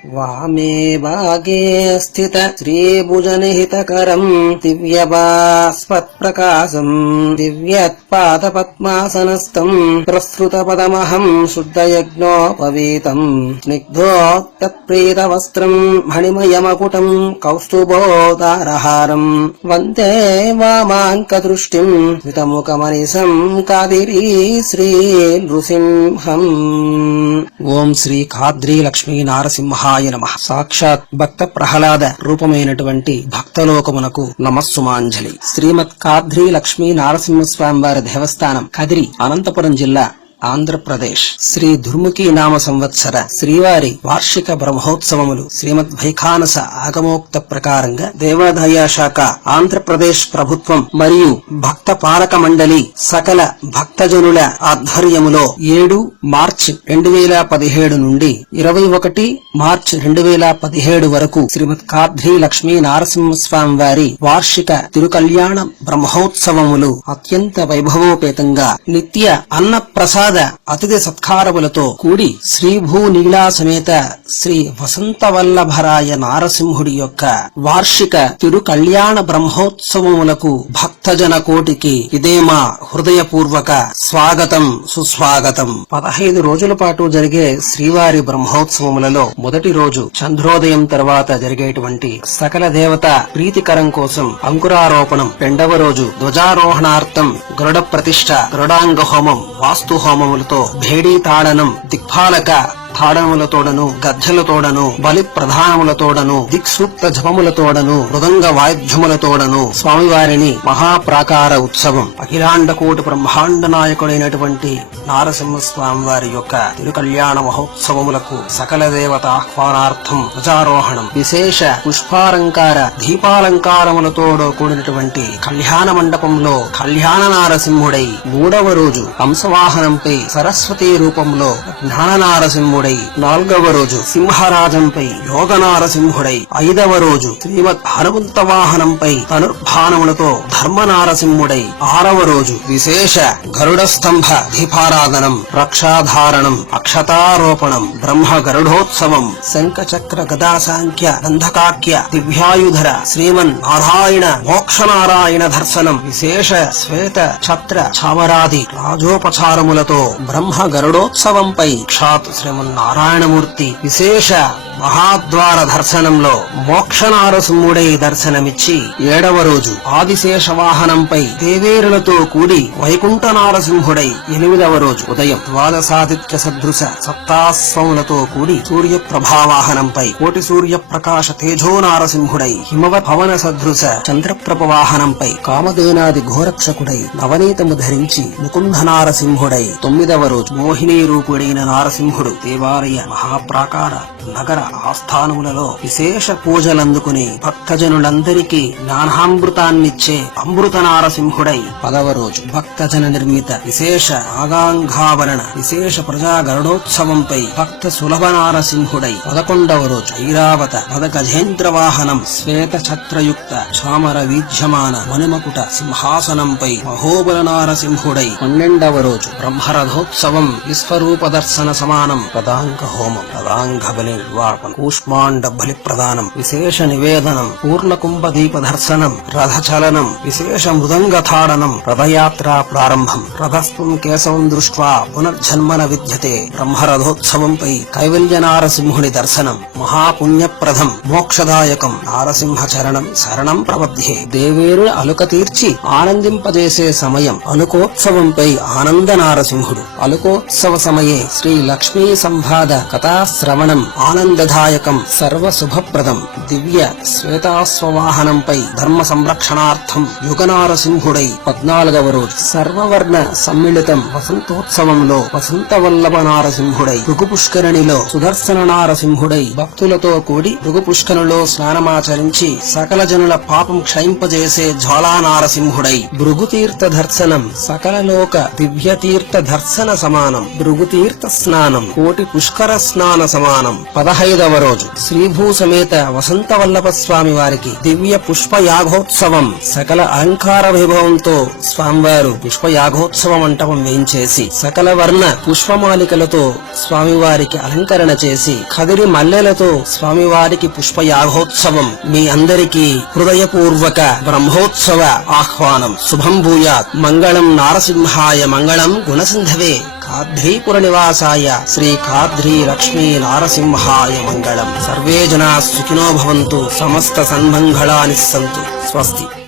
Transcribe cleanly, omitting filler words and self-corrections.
వామే భాగే స్థిత శ్రీభుజనిహితకరం దివ్యభాస్పత్ప్రకాశం దివ్యత్పాదపద్మాసనస్థం ప్రసృతపదమహం శుద్ధయజ్ఞోపవీతం స్నిగ్ధోత్తత్ప్రీతవస్త్రం మణిమయమకుటం కౌస్తుభోదారహారం వందే వామాంకదృష్టిం స్మితముఖమనిశం కాదిరీ శ్రీ నృసింహం. ఓం శ్రీ ఖాద్రీ లక్ష్మీ నారసింహాయ నమః. సాక్షాత్ భక్త ప్రహ్లాద రూపమైనటువంటి భక్తలోకమునకు నమస్సుమాంజలి. శ్రీమద్ ఖాద్రీ లక్ష్మీ నారసింహస్వామి వారి దేవస్థానం కదిరి, అనంతపురం జిల్లా, ఆంధ్రప్రదేశ్. శ్రీ దుర్ముఖి నామ సంవత్సర శ్రీవారి వార్షిక బ్రహ్మోత్సవములు శ్రీమద్ వైఖానస ఆగమోక్త ప్రకారంగా దేవాదాయ శాఖ, ఆంధ్రప్రదేశ్ ప్రభుత్వం మరియు భక్త పాలక మండలి సకల భక్తజనుల ఆధ్వర్యములో 7 మార్చి 2017 నుండి 21 మార్చి 2017 వరకు శ్రీమద్ ఖాద్రీ లక్ష్మీ నారసింహస్వామి వారి వార్షిక తిరుకల్యాణ బ్రహ్మోత్సవములు అత్యంత వైభవోపేతంగా నిత్య అన్న ప్రసాద అతిథి సత్కారములతో కూడి శ్రీభూ నీలా సమేత శ్రీ వసంతవల్లభరాయ నారసింహుడి యొక్క వార్షిక తిరు కళ్యాణ బ్రహ్మోత్సవములకు భక్తజన కోటికి ఇదే మా హృదయపూర్వక స్వాగతం, సుస్వాగతం. 15 రోజుల పాటు జరిగే శ్రీవారి బ్రహ్మోత్సవములలో మొదటి రోజు చంద్రోదయం తర్వాత జరిగేటువంటి సకల దేవత ప్రీతికరం కోసం అంకురారోపణం, రెండవ రోజు ధ్వజారోహణార్థం గరుడ ప్రతిష్ఠ, గరుడాంగ హోమం, వాస్తు హోమములతో భేడీ తాడనం, దిక్పాలక తాడనములతోడను, గజ్జలతోడను, బలి ప్రధానములతోడను, దిక్సూక్త జపములతోడను, మృదంగ వాయిద్యములతోడను స్వామివారిని మహాప్రాకార ఉత్సవం, అఖిలాండ కోటి బ్రహ్మాండ నాయకుడైనటువంటి నారసింహస్వామి వారి యొక్క తిరుకల్యాణ మహోత్సవములకు సకల దేవత ఆహ్వానార్థం ధ్వజారోహణం, విశేష పుష్పాలంకార దీపాలంకారములతోడు కూడినటువంటి కళ్యాణ మండపంలో కళ్యాణ నారసింహుడై, 3వ రోజు హంసవాహనంపై సరస్వతీ రూపంలో జ్ఞాన నారసింహుడై, 4వ రోజు సింహరాజంపై యోగ నారసింహుడై, 5వ రోజు శ్రీమద్ హనుమంత వాహనంపై ధనుర్భానములతో ధర్మ నారసింహుడై, 6వ రోజు విశేష గరుడ స్తంభ దీపారాధనం, రక్షాధారణం, అక్షతారోపణం, బ్రహ్మ గరుడోత్సవం, శంఖ చక్ర గదా సాంఖ్య దంధకాఖ్య దివ్యాయుధర శ్రీమన్ నారాయణ మోక్షనారాయణ దర్శనం, విశేష శ్వేత ఛత్ర చామరాది రాజోపచారములతో బ్రహ్మ గరుడోత్సవంపై క్షాత్ శ్రీమన్నారాయణమూర్తి విశేష మహాద్వార దర్శనంలో మోక్షనారసింహుడై దర్శనమిచ్చి, 7వ రోజు ఆదిశేష వాహనంపై దేవేరులతో కూడి వైకుంఠ నారసింహుడై, 8వ రోజు ఉదయం ద్వాదశాదిత్య సదృశ సప్తాశ్వములతో కూడి సూర్య ప్రభావాహనంపై కోటి సూర్య ప్రకాశ తేజో నారసింహుడై, హిమవత్ పవన సదృశ చంద్రప్రభ వాహనంపై కామధేనాది ఘోరక్షకుడై నవనీతము ధరించి ముకుంద నారసింహుడై, 9వ రోజు మోహినీ రూపుడైన నారసింహుడు దేవాలయ మహాప్రాకార నగర ఆస్థానములలో విశేష పూజలందుకుని భక్తజనులందరికీ జ్ఞానామృతాన్నిచ్చే అమృత నారసింహుడై, 10వ రోజు భక్తజన నిర్మిత విశేష ఆగాంఘావరణ విశేష ప్రజా గరుడోత్సవంపై భక్త సులభ నారసింహుడై, 11వ రోజు ఐరావత పదగజేంద్ర వాహనం శ్వేత ఛత్రయుక్త చామర వీధ్యమాన మణిమకుట సింహాసనంపై మహోబల నారసింహుడై, 12వ రోజు బ్రహ్మరథోత్సవం విశ్వరూప దర్శన సమానం, ప్రదాంగ హోమం, ప్రదాంగ బలి నిర్వాపనం, కూష్మాండ బలి ప్రదానం, విశేష నివేదనం, పూర్ణకుంభ దీప దర్శనం, రథచలనం, విశేష మృదంగ తాడనం, రథయాత్రా ప్రారంభం, రథస్థం కేశవం దృష్ట్వా పునర్జన్మన విద్యతే, బ్రహ్మరథోత్సవంపై కైవల్య నారసింహుని దర్శనం, మహాపుణ్యప్రదం మోక్షదాయకం, నారసింహ చరణం శరణం ప్రపద్యే, దేవేరుల అలుక తీర్చి ఆనందింపజేసే సమయం, అలుకోత్సవంపై ఆనంద నారసింహుడు, అలుకోత్సవ సమయే శ్రీ లక్ష్మీ సంవాద కథాశ్రవణం ఆనందదాయకం సర్వ శుభప్రదం, దివ్య శ్వేతాశ్వవాహనంపై ధర్మ సంరక్షణార్థం యుగనారసింహుడై, 14వ రోజు సర్వవర్ణ సమ్మిళితం వసంతోత్సవంలో వసంతవల్లభ నారసింహుడై, భృగు పుష్కరిణిలో సుదర్శన నారసింహుడై భక్తులతో కూడి భృగు పుష్కరిణిలో స్నానమాచరించి సకల జనుల పాపం క్షయింపజేసే జ్వాలా నారసింహుడై, భృగుతీర్థ దర్శనం సకల లోక దివ్యతీర్థ దర్శన సమానం, భృగుతీర్థ స్నానం కోటి పుష్కర స్నాన సమానం. 15వ రోజు శ్రీభూ సమేత వసంత వల్లభ స్వామి వారికి దివ్య పుష్ప యాగోత్సవం. సకల అలంకార వైభవంతో స్వామివారు పుష్ప యాగోత్సవ మంటపం వేయించేసి సకల వర్ణ పుష్పమాలికలతో స్వామివారికి అలంకరణ చేసి కదిరి మల్లెలతో స్వామివారికి పుష్ప యాగోత్సవం. మీ అందరికీ హృదయపూర్వక బ్రహ్మోత్సవ ఆహ్వానం. శుభం భూయాత్. మంగళం నారసింహాయ మంగళం గుణసింధవే ఖాద్రీపుర నివాసాయ శ్రీ ఖాద్రీ లక్ష్మీ నారసింహాయ మంగళం. సర్వే జనా సుఖినో భవంతు. సమస్త సన్మంగళాని సంతు. స్వస్తి.